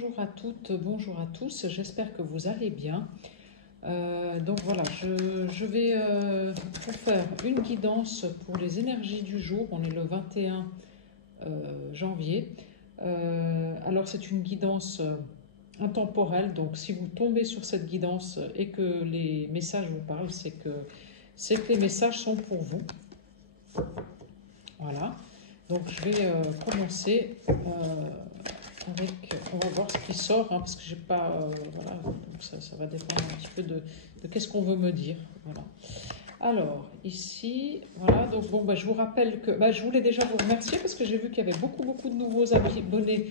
bonjour à toutes, bonjour à tous, j'espère que vous allez bien. Donc voilà, je vais vous faire une guidance pour les énergies du jour. On est le 21 janvier. Alors c'est une guidance intemporelle, donc si vous tombez sur cette guidance et que les messages vous parlent, c'est que les messages sont pour vous. Voilà, donc je vais commencer avec, on va voir ce qui sort, parce que j'ai pas, voilà, donc ça va dépendre un petit peu de qu'est-ce qu'on veut me dire. Voilà. Alors, ici, voilà, donc bon, je vous rappelle que je voulais déjà vous remercier parce que j'ai vu qu'il y avait beaucoup de nouveaux abonnés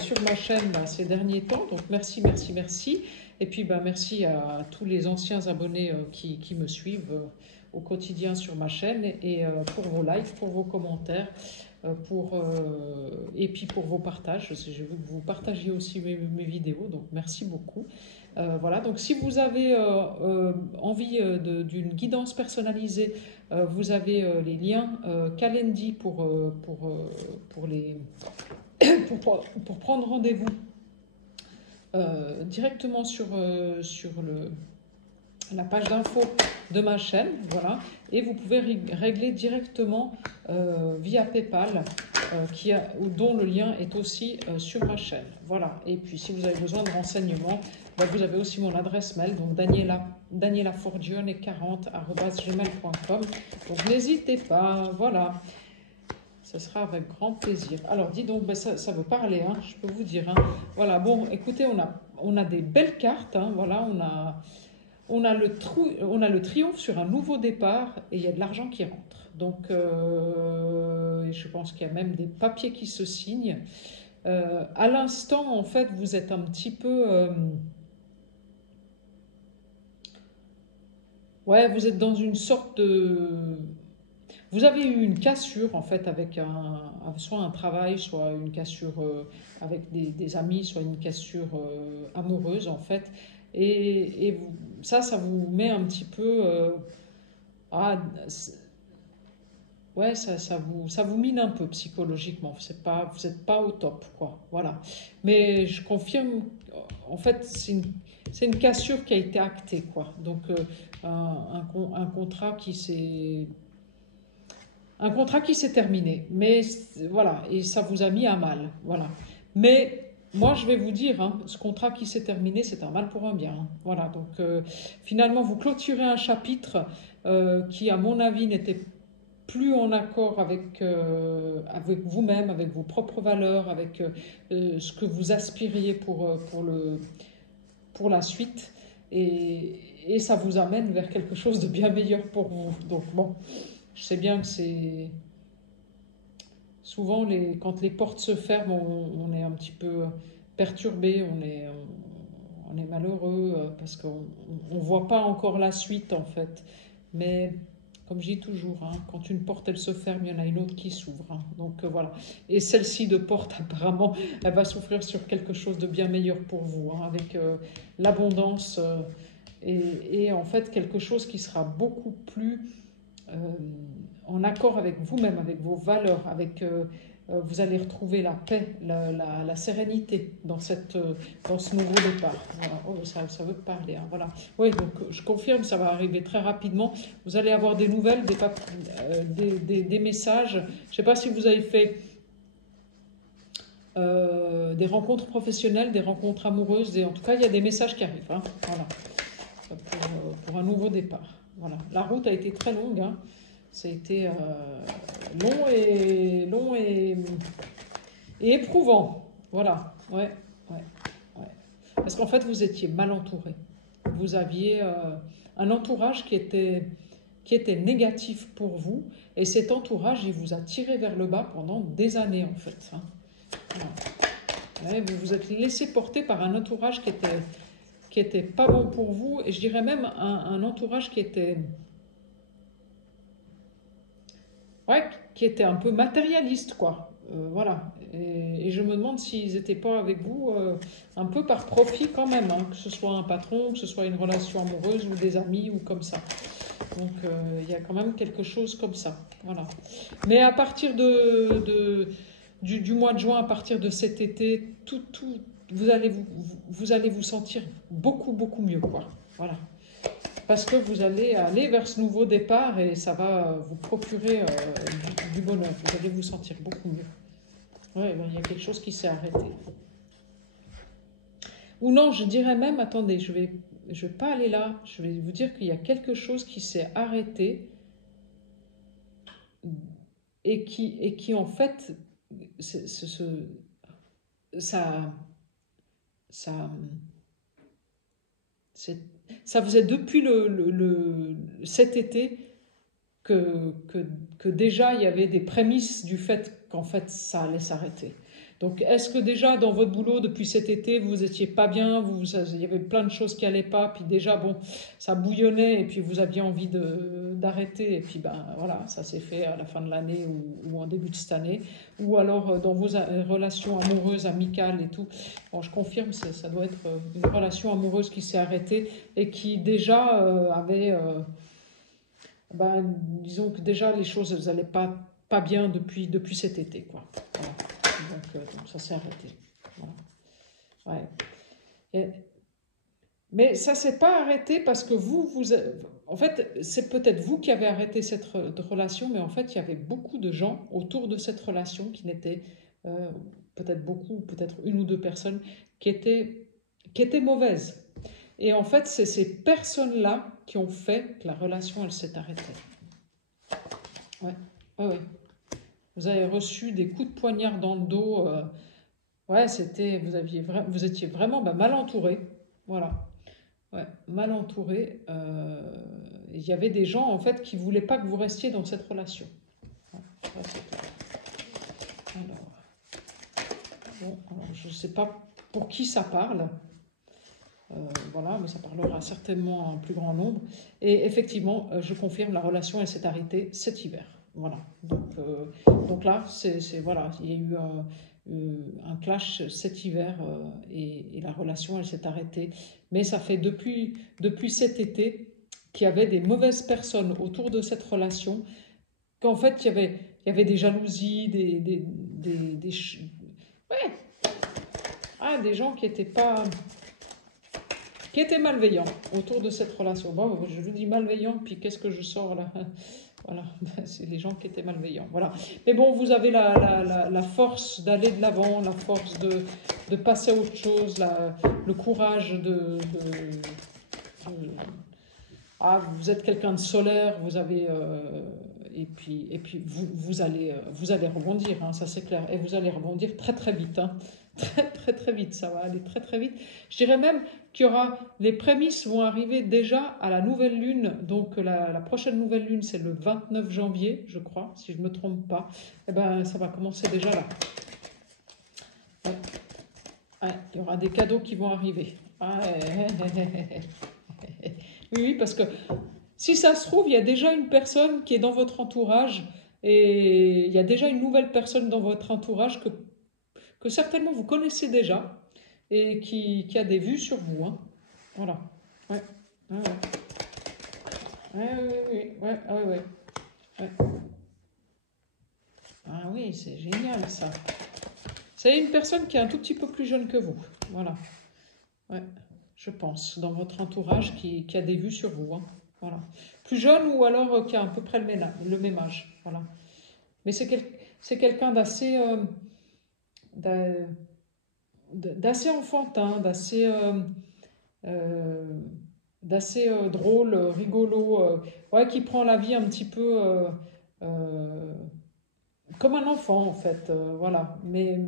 sur ma chaîne ces derniers temps, donc merci, merci, merci. Et puis merci à tous les anciens abonnés qui me suivent au quotidien sur ma chaîne et pour vos likes, pour vos commentaires. Et puis pour vos partages, j'ai vu que vous partagiez aussi mes vidéos, donc merci beaucoup. Voilà, donc si vous avez envie d'une guidance personnalisée, vous avez les liens Calendly pour prendre rendez-vous directement sur la page d'info de ma chaîne, voilà, et vous pouvez régler directement via PayPal, dont le lien est aussi sur ma chaîne, voilà. Et puis si vous avez besoin de renseignements, vous avez aussi mon adresse mail, donc danielaforgione40@gmail.com, donc n'hésitez pas, voilà. Ce sera avec grand plaisir. Alors, dis donc, ça veut parler, je peux vous dire. Voilà, bon, écoutez, on a des belles cartes. Voilà, on a le triomphe sur un nouveau départ et il y a de l'argent qui rentre. Donc, je pense qu'il y a même des papiers qui se signent. À l'instant, en fait, vous êtes un petit peu... ouais, vous êtes dans une sorte de... Vous avez eu une cassure en fait avec soit un travail, soit une cassure avec des amis, soit une cassure amoureuse en fait. Et ça vous met un petit peu... ouais, ça vous mine un peu psychologiquement. Vous n'êtes pas au top, quoi. Voilà. Mais je confirme, en fait, c'est une cassure qui a été actée, quoi. Donc, un contrat qui s'est... Un contrat qui s'est terminé, mais voilà, et ça vous a mis à mal, voilà. Mais moi, je vais vous dire, ce contrat qui s'est terminé, c'est un mal pour un bien. Voilà, donc finalement, vous clôturez un chapitre qui, à mon avis, n'était plus en accord avec vous-même, avec vos propres valeurs, avec ce que vous aspiriez pour la suite. Et ça vous amène vers quelque chose de bien meilleur pour vous. Donc bon... Je sais bien que c'est... Souvent, quand les portes se ferment, on est un petit peu perturbé, on est malheureux parce qu'on ne voit pas encore la suite, en fait. Mais, comme je dis toujours, quand une porte, elle se ferme, il y en a une autre qui s'ouvre. Donc, voilà. Et celle-ci de porte, apparemment, elle va s'ouvrir sur quelque chose de bien meilleur pour vous, avec l'abondance et en fait, quelque chose qui sera beaucoup plus... en accord avec vous-même, avec vos valeurs, vous allez retrouver la paix, la sérénité dans ce nouveau départ. Voilà. Oh, ça veut parler. Voilà. Oui, donc je confirme, ça va arriver très rapidement. Vous allez avoir des nouvelles, des messages. Je ne sais pas si vous avez fait des rencontres professionnelles, des rencontres amoureuses. En tout cas, il y a des messages qui arrivent. Voilà. Pour un nouveau départ. Voilà. La route a été très longue. Ça a été long et éprouvant. Voilà. Ouais. Parce qu'en fait, vous étiez mal entouré. Vous aviez un entourage qui était négatif pour vous. Et cet entourage, il vous a tiré vers le bas pendant des années, en fait. Voilà. Ouais, vous vous êtes laissé porter par un entourage qui était pas bon pour vous. Et je dirais même un entourage qui était... Ouais, qui était un peu matérialiste, quoi. Voilà. Et je me demande s'ils n'étaient pas avec vous un peu par profit quand même, que ce soit un patron, que ce soit une relation amoureuse ou des amis ou comme ça. Donc il y a quand même quelque chose comme ça. Voilà. Mais à partir du mois de juin, à partir de cet été, vous allez vous sentir beaucoup, beaucoup mieux, quoi. Voilà. Parce que vous allez aller vers ce nouveau départ et ça va vous procurer du bonheur. Vous allez vous sentir beaucoup mieux. Oui, il y a quelque chose qui s'est arrêté. Ou non, je dirais même, attendez, je vais pas aller là, je vais vous dire qu'il y a quelque chose qui s'est arrêté et qui en fait, ça faisait depuis cet été que déjà il y avait des prémices du fait qu'en fait ça allait s'arrêter. Donc est-ce que déjà dans votre boulot depuis cet été vous étiez pas bien, il y avait plein de choses qui allaient pas, puis déjà bon ça bouillonnait et puis vous aviez envie d'arrêter et puis ben voilà ça s'est fait à la fin de l'année ou en début de cette année, ou alors dans vos relations amoureuses, amicales et tout. Bon, je confirme, ça doit être une relation amoureuse qui s'est arrêtée et qui déjà avait ben, disons que déjà les choses n'allaient pas bien depuis cet été, quoi. Voilà. Donc ça s'est arrêté. Voilà. Ouais. Mais ça ne s'est pas arrêté parce que en fait, c'est peut-être vous qui avez arrêté cette relation, mais en fait, il y avait beaucoup de gens autour de cette relation qui n'étaient, peut-être beaucoup, peut-être une ou deux personnes, qui étaient mauvaises. Et en fait, c'est ces personnes-là qui ont fait que la relation, elle s'est arrêtée. Ouais, ouais, ouais. Vous avez reçu des coups de poignard dans le dos. Ouais, vous étiez vraiment mal entouré. Voilà. Ouais, mal entouré. Il y avait des gens, en fait, qui ne voulaient pas que vous restiez dans cette relation. Ouais, ça, c'est clair. Alors, je ne sais pas pour qui ça parle. Voilà, mais ça parlera certainement à un plus grand nombre. Et effectivement, je confirme, la relation, elle s'est arrêtée cet hiver. Voilà. Donc là, voilà, il y a eu un clash cet hiver et la relation, elle s'est arrêtée. Mais ça fait depuis cet été qu'il y avait des mauvaises personnes autour de cette relation, qu'en fait, il y avait des jalousies, des gens qui étaient pas... qui étaient malveillants autour de cette relation. Bon, je vous dis malveillants, puis qu'est-ce que je sors là? Voilà, c'est les gens qui étaient malveillants. Voilà. Mais bon, vous avez la force d'aller de l'avant, la force de passer à autre chose, le courage vous êtes quelqu'un de solaire, vous avez... et puis vous allez rebondir, hein, ça c'est clair. Et vous allez rebondir très très vite. Hein. Très très très vite, ça va aller très très vite. Je dirais même qu'il y aura... Les prémices vont arriver déjà à la nouvelle lune. Donc la prochaine nouvelle lune, c'est le 29 janvier, je crois, si je ne me trompe pas. Eh ben, ça va commencer déjà là. Ouais. Ouais, il y aura des cadeaux qui vont arriver. Oui, parce que si ça se trouve, il y a déjà une personne qui est dans votre entourage et il y a déjà une nouvelle personne dans votre entourage que certainement vous connaissez déjà et qui a des vues sur vous. Hein. Voilà. Ouais. Ouais, ouais. Ouais. Ah oui, c'est génial ça. C'est une personne qui est un tout petit peu plus jeune que vous. Voilà. Ouais, je pense, dans votre entourage qui a des vues sur vous. Hein. Voilà. Plus jeune ou alors qui a à peu près le même âge. Voilà. Mais c'est quelqu'un d'assez d'assez enfantin, d'assez drôle, rigolo, ouais, qui prend la vie un petit peu comme un enfant en fait, voilà. Mais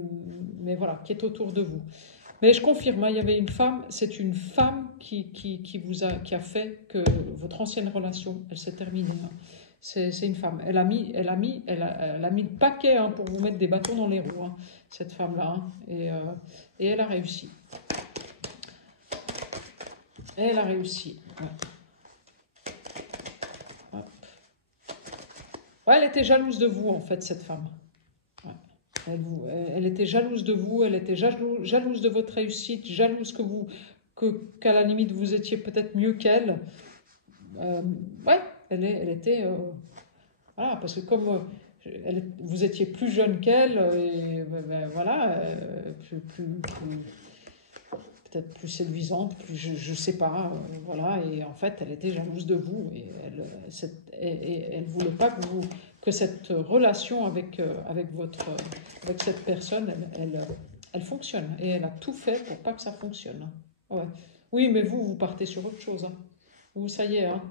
voilà, qui est autour de vous. Mais je confirme, hein, il y avait une femme, c'est une femme qui a fait que votre ancienne relation, elle s'est terminée. Hein. C'est une femme. Elle a mis le paquet hein, pour vous mettre des bâtons dans les roues, hein, cette femme-là. Hein, et elle a réussi. Elle a réussi. Ouais. Ouais, elle était jalouse de vous, en fait, cette femme. Ouais. Elle était jalouse de vous, elle était jalouse de votre réussite, jalouse qu'à la limite vous étiez peut-être mieux qu'elle. Ouais, elle était... voilà, parce que comme vous étiez plus jeune qu'elle, et voilà, peut-être plus séduisante, plus je sais pas, voilà. Et en fait, elle était jalouse de vous et elle voulait pas que cette relation avec cette personne, elle fonctionne. Et elle a tout fait pour pas que ça fonctionne. Ouais. Oui, mais vous partez sur autre chose. Hein. Vous, ça y est, hein.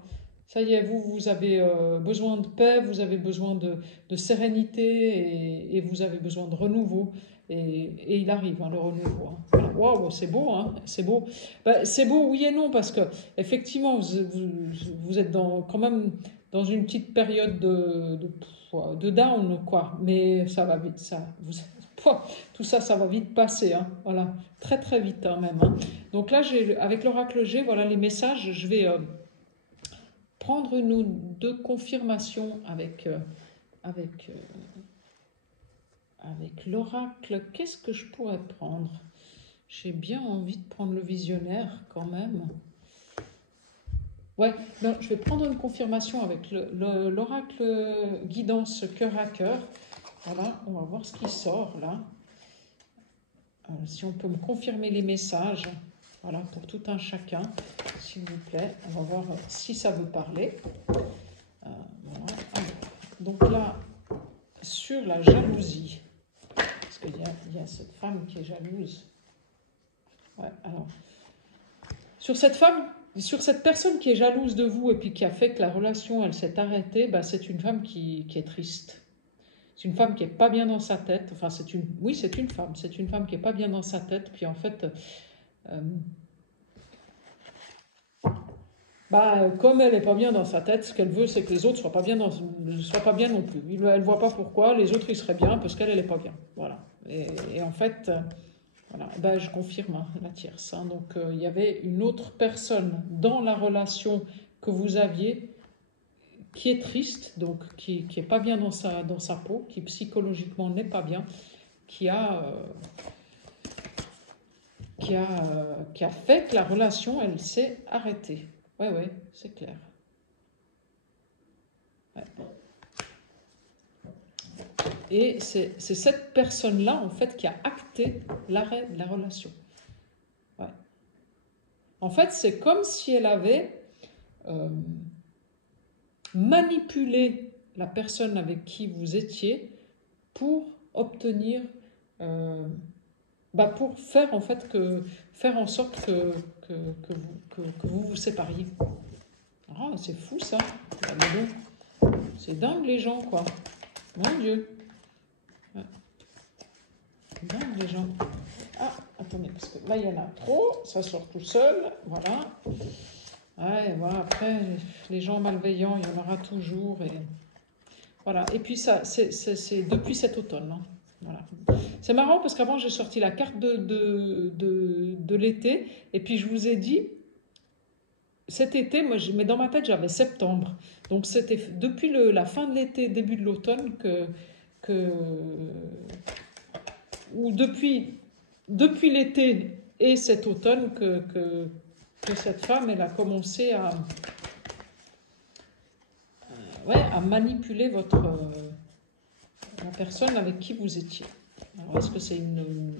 Ça y est, vous avez besoin de paix, vous avez besoin de sérénité et vous avez besoin de renouveau. Et il arrive, hein, le renouveau. Hein. Voilà. Waouh, c'est beau, hein, c'est beau. Ben, c'est beau, oui et non, parce que effectivement, vous êtes quand même dans une petite période de down, quoi. Mais ça va vite, tout ça, ça va vite passer, hein. Voilà, très très vite hein, même. Hein. Donc là, avec l'oracle G, voilà les messages. Je vais prendre une ou deux confirmations avec l'oracle. Qu'est-ce que je pourrais prendre? J'ai bien envie de prendre le visionnaire quand même. Ouais, non, je vais prendre une confirmation avec l'oracle guidance cœur à cœur. Voilà, on va voir ce qui sort là. Si on peut me confirmer les messages, voilà, pour tout un chacun, s'il vous plaît. On va voir si ça veut parler. Voilà. Donc là, sur la jalousie, parce qu'il y a cette femme qui est jalouse. Ouais, alors, sur cette personne qui est jalouse de vous et puis qui a fait que la relation, elle s'est arrêtée, bah, c'est une femme qui est triste. C'est une femme qui n'est pas bien dans sa tête. Enfin, oui, c'est une femme. C'est une femme qui n'est pas bien dans sa tête. Puis en fait, comme elle n'est pas bien dans sa tête, ce qu'elle veut, c'est que les autres ne soient pas bien non plus. Elle ne voit pas pourquoi. Les autres, ils seraient bien parce qu'elle n'est pas bien. Voilà. Et en fait, voilà, je confirme hein, la tierce. Hein. Donc, il y avait une autre personne dans la relation que vous aviez qui est triste, donc qui n'est pas bien dans sa peau, qui psychologiquement n'est pas bien, qui a fait que la relation, elle s'est arrêtée. Ouais, c'est clair. Ouais. Et c'est cette personne-là, en fait, qui a acté l'arrêt de la relation. Ouais. En fait, c'est comme si elle avait manipulé la personne avec qui vous étiez pour obtenir, pour faire en fait faire en sorte que vous vous sépariez. Ah, c'est fou ça. C'est dingue les gens quoi. Mon Dieu. Ouais. C'est dingue les gens. Ah, attendez, parce que là il y en a trop, ça sort tout seul, voilà. Ouais, voilà, après, les gens malveillants, il y en aura toujours. Et voilà. Et puis ça, c'est depuis cet automne. Hein. Voilà. C'est marrant parce qu'avant, j'ai sorti la carte de l'été. Et puis, je vous ai dit, cet été, mais dans ma tête, j'avais septembre. Donc, c'était depuis la fin de l'été, début de l'automne, ou depuis l'été et cet automne que cette femme, elle a commencé à manipuler la personne avec qui vous étiez. Alors, est-ce que c'est une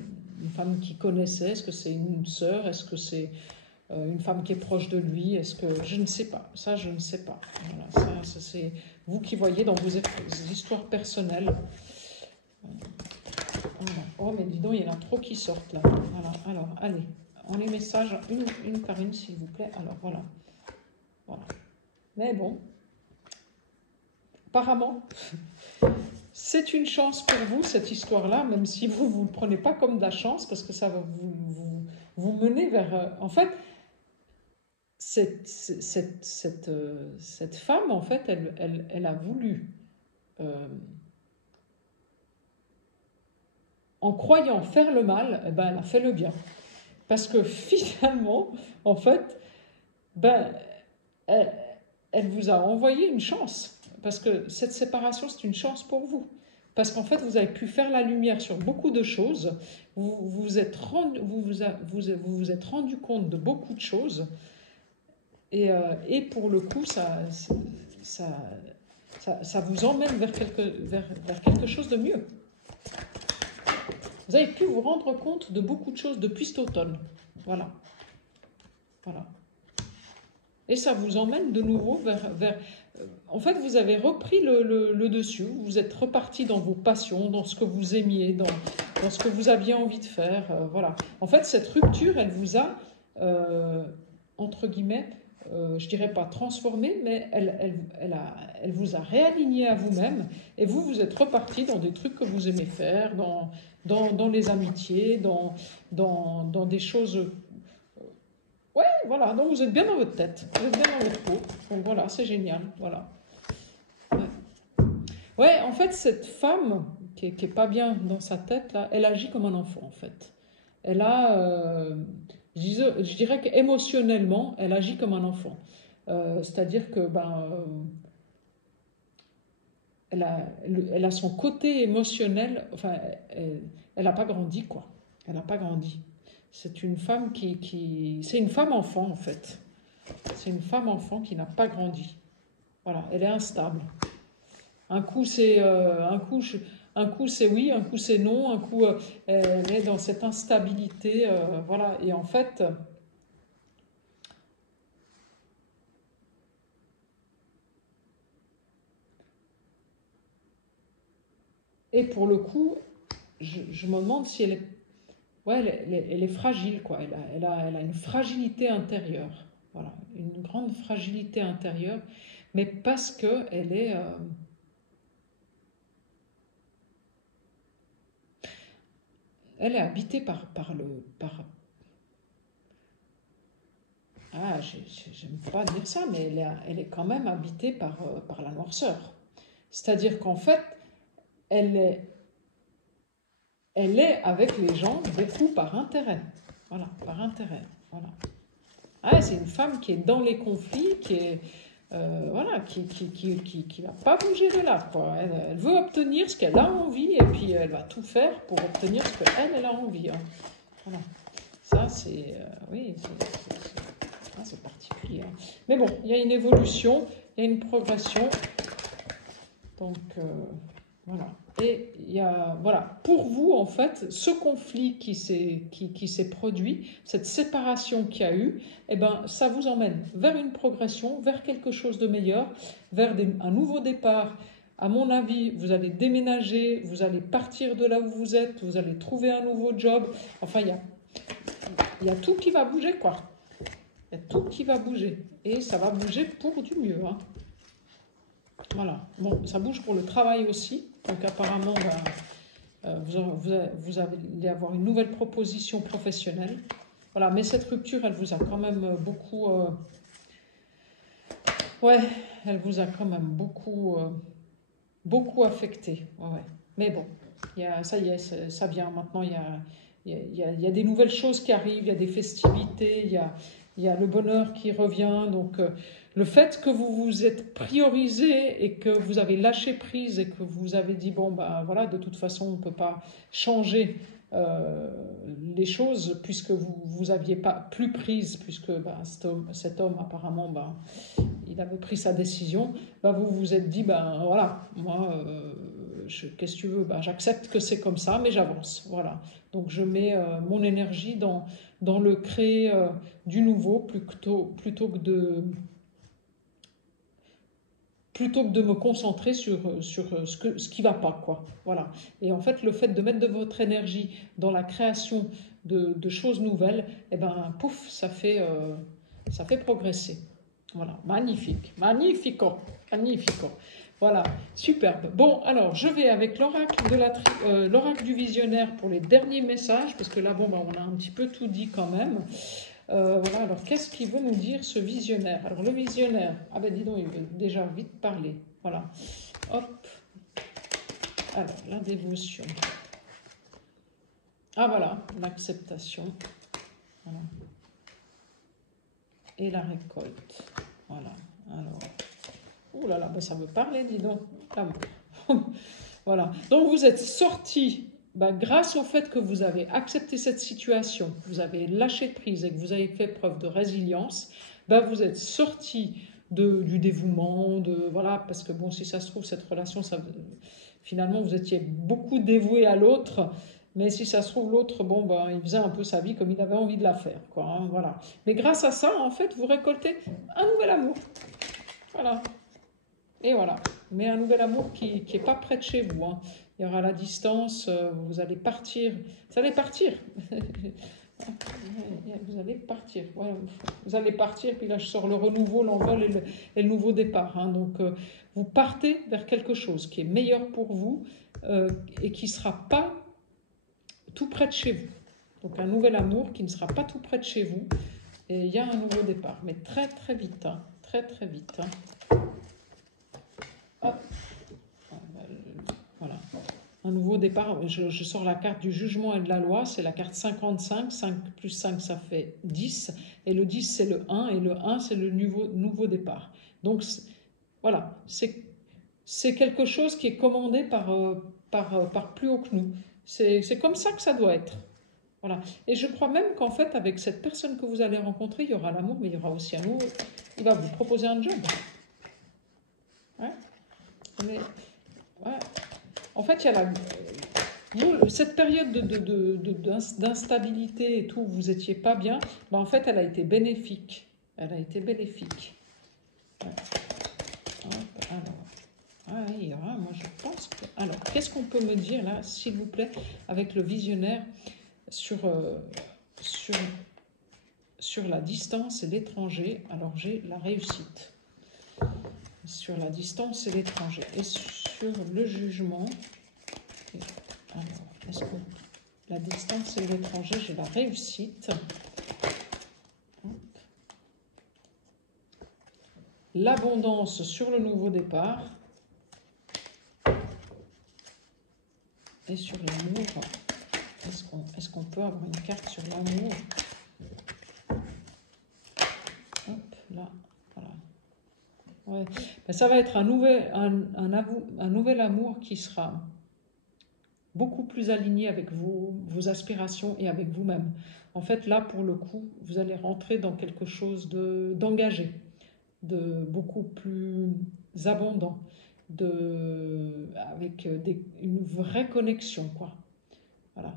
femme qui connaissait? Est-ce que c'est une sœur? Est-ce que c'est une femme qui est proche de lui? Est-ce que je ne sais pas. Ça, je ne sais pas. Voilà, ça c'est vous qui voyez dans vos histoires personnelles. Voilà. Oh, mais dis donc, il y en a trop qui sortent là. Voilà. Alors, allez. On les messages une par une, s'il vous plaît. Alors, voilà. Mais bon, apparemment, c'est une chance pour vous, cette histoire-là, même si vous ne le prenez pas comme de la chance, parce que ça va vous mener vers... en fait, cette femme, en fait, elle a voulu... en croyant faire le mal, elle a fait le bien. Parce que finalement, en fait, elle vous a envoyé une chance. Parce que cette séparation, c'est une chance pour vous. Parce qu'en fait, vous avez pu faire la lumière sur beaucoup de choses. Vous vous êtes rendu compte de beaucoup de choses. Et pour le coup, ça vous emmène vers quelque chose de mieux. Vous avez pu vous rendre compte de beaucoup de choses depuis cet automne. Voilà. Voilà. Et ça vous emmène de nouveau vers en fait, vous avez repris le dessus. Vous êtes reparti dans vos passions, dans ce que vous aimiez, dans ce que vous aviez envie de faire. Voilà. En fait, cette rupture, elle vous a, entre guillemets, je dirais pas transformé, mais elle vous a réaligné à vous-même. Et vous, vous êtes reparti dans des trucs que vous aimez faire, dans les amitiés, dans des choses. Ouais, voilà, donc vous êtes bien dans votre tête, vous êtes bien dans votre peau. Donc voilà, c'est génial, voilà. Ouais, en fait, cette femme qui est pas bien dans sa tête, là, elle agit comme un enfant, en fait. Elle a, je dirais qu'émotionnellement, elle agit comme un enfant. C'est-à-dire que, elle a son côté émotionnel, enfin, elle n'a pas grandi, quoi. Elle n'a pas grandi. C'est une femme c'est une femme enfant, en fait. C'est une femme enfant qui n'a pas grandi. Voilà, elle est instable. Un coup, c'est un coup c'est oui, un coup c'est non, un coup elle est dans cette instabilité, voilà. Et en fait, et pour le coup, je me demande si elle est, ouais, elle est fragile, quoi. Elle a une fragilité intérieure, voilà, une grande fragilité intérieure, mais parce que elle est habitée ah, j'aime pas dire ça, mais elle est quand même habitée par la noirceur. C'est-à-dire qu'en fait, elle est, elle est avec les gens beaucoup par intérêt. Voilà, par intérêt. Voilà. Ah, c'est une femme qui est dans les conflits, qui est voilà, qui va pas bouger de là, quoi. Elle veut obtenir ce qu'elle a envie et puis elle va tout faire pour obtenir ce qu'elle elle a envie, hein. Voilà. Ça, c'est oui, c'est particulier, hein. Mais bon, il y a une évolution, il y a une progression. Donc voilà. Et il y a, voilà, pour vous, en fait, ce conflit qui s'est produit, cette séparation qu'il y a eu, eh ben, ça vous emmène vers une progression, vers quelque chose de meilleur, vers un nouveau départ. À mon avis, vous allez déménager, vous allez partir de là où vous êtes, vous allez trouver un nouveau job. Enfin, il y a tout qui va bouger, quoi. Il y a tout qui va bouger. Et ça va bouger pour du mieux, hein. Voilà. Bon, ça bouge pour le travail aussi. Donc apparemment, vous allez avoir une nouvelle proposition professionnelle. Voilà, mais cette rupture, elle vous a quand même beaucoup... ouais, elle vous a quand même beaucoup affecté. Ouais, ouais. Mais bon, ça y est, ça vient. Maintenant, il y a des nouvelles choses qui arrivent, il y a des festivités, il y a le bonheur qui revient. Donc, le fait que vous vous êtes priorisé et que vous avez lâché prise et que vous avez dit, bon, bah voilà, de toute façon, on ne peut pas changer les choses puisque vous n'aviez pas plus prise, puisque cet homme apparemment, il avait pris sa décision, vous vous êtes dit, voilà, moi, qu'est-ce que tu veux, j'accepte que c'est comme ça, mais j'avance, voilà. Donc je mets mon énergie dans le créer du nouveau plutôt que de me concentrer sur ce qui ne va pas, quoi. Voilà. Et en fait, le fait de mettre de votre énergie dans la création de choses nouvelles, eh ben, pouf, ça fait progresser. Voilà, magnifique, magnifico, magnifico. Voilà, superbe. Bon, alors, je vais avec l'oracle du visionnaire pour les derniers messages, parce que là, bon, on a un petit peu tout dit quand même. Voilà, alors qu'est-ce qu'il veut nous dire ce visionnaire? Alors le visionnaire, ah ben dis donc, il veut déjà vite parler. Voilà, hop. Alors, la dévotion. Ah voilà, l'acceptation. Voilà. Et la récolte. Voilà, alors. Ouh là là, ben ça veut parler, dis donc. Ah bon. Voilà, donc vous êtes sorti. Grâce au fait que vous avez accepté cette situation, vous avez lâché prise et que vous avez fait preuve de résilience, vous êtes sorti du dévouement, voilà, parce que bon, si ça se trouve, cette relation, finalement, vous étiez beaucoup dévoué à l'autre, Mais si ça se trouve, l'autre, bon, ben, il faisait un peu sa vie comme il avait envie de la faire, quoi, hein, voilà. Mais grâce à ça, en fait, vous récoltez un nouvel amour. Voilà. Et voilà. Mais un nouvel amour qui n'est pas près de chez vous, hein. Il y aura la distance, vous allez partir. Vous allez partir. Vous allez partir. Ouais, vous allez partir, puis là je sors le renouveau, l'envol et le nouveau départ, hein. Donc vous partez vers quelque chose qui est meilleur pour vous et qui ne sera pas tout près de chez vous. Donc un nouvel amour qui ne sera pas tout près de chez vous. Et il y a un nouveau départ, mais très très vite, hein. Très très vite, hein. Hop. Voilà. Un nouveau départ, je sors la carte du jugement et de la loi, c'est la carte 55, 5 plus 5 ça fait 10, et le 10 c'est le 1, et le 1 c'est le nouveau départ. Donc voilà, c'est quelque chose qui est commandé par plus haut que nous. C'est comme ça que ça doit être. Voilà. Et je crois même qu'en fait, avec cette personne que vous allez rencontrer, il y aura l'amour, mais il y aura aussi un amour. Il va vous proposer un job. Ouais. Mais, ouais. En fait, il y a cette période d'instabilité et tout, vous n'étiez pas bien, ben en fait, elle a été bénéfique. Elle a été bénéfique. Ouais. Hop, alors, ouais, moi je pense que... Alors, qu'est-ce qu'on peut me dire là, s'il vous plaît, avec le visionnaire sur la distance et l'étranger? Alors, j'ai la réussite. Sur la distance et l'étranger. Et sur le jugement... Alors, est-ce que la distance et l'étranger, j'ai la réussite. L'abondance sur le nouveau départ. Et sur l'amour. Est-ce qu'on peut avoir une carte sur l'amour? Hop, là, voilà. Ouais. Ben, ça va être un nouvel amour qui sera beaucoup plus aligné avec vos aspirations et avec vous-même. En fait, là, pour le coup, vous allez rentrer dans quelque chose d'engagé, de beaucoup plus abondant, avec une vraie connexion, quoi. Voilà,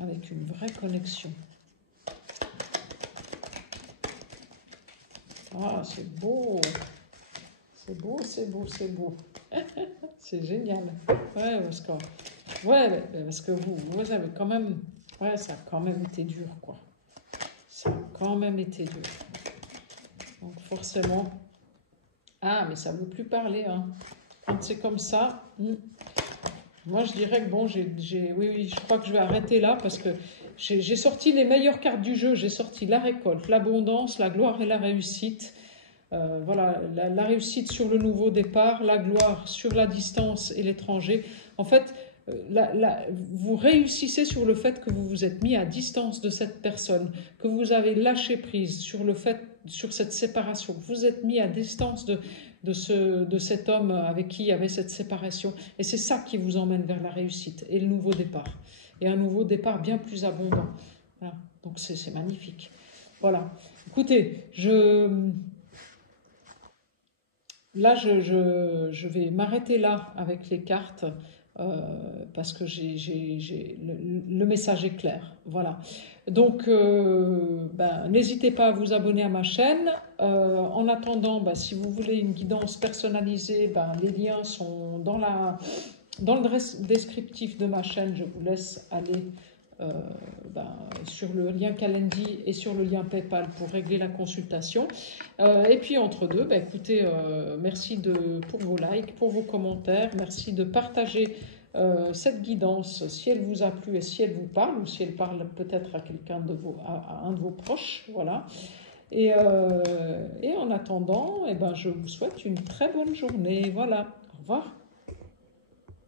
avec une vraie connexion. Ah, c'est beau. C'est beau, c'est beau, c'est beau. C'est génial. Ouais, parce que vous avez quand même... Ouais, ça a quand même été dur, quoi. Ça a quand même été dur. Donc forcément... Ah, mais ça ne veut plus parler, hein. Quand c'est comme ça... Moi, je dirais que bon, oui, je crois que je vais arrêter là parce que j'ai sorti les meilleures cartes du jeu. J'ai sorti la récolte, l'abondance, la gloire et la réussite. Voilà, la réussite sur le nouveau départ, la gloire sur la distance et l'étranger. En fait, vous réussissez sur le fait que vous vous êtes mis à distance de cette personne, que vous avez lâché prise sur cette séparation, que vous êtes mis à distance de cet homme avec qui il y avait cette séparation. Et c'est ça qui vous emmène vers la réussite et le nouveau départ. Et un nouveau départ bien plus abondant. Voilà. Donc c'est magnifique. Voilà. Écoutez, là, je vais m'arrêter là avec les cartes parce que le message est clair. Voilà. Donc, n'hésitez pas à vous abonner à ma chaîne. En attendant, si vous voulez une guidance personnalisée, les liens sont dans le descriptif de ma chaîne. Je vous laisse aller sur le lien Calendly et sur le lien PayPal pour régler la consultation. Et puis entre deux, écoutez, merci pour vos likes, pour vos commentaires, merci de partager cette guidance si elle vous a plu et si elle vous parle ou si elle parle peut-être à quelqu'un à un de vos proches, voilà. Et en attendant, je vous souhaite une très bonne journée, voilà. Au revoir.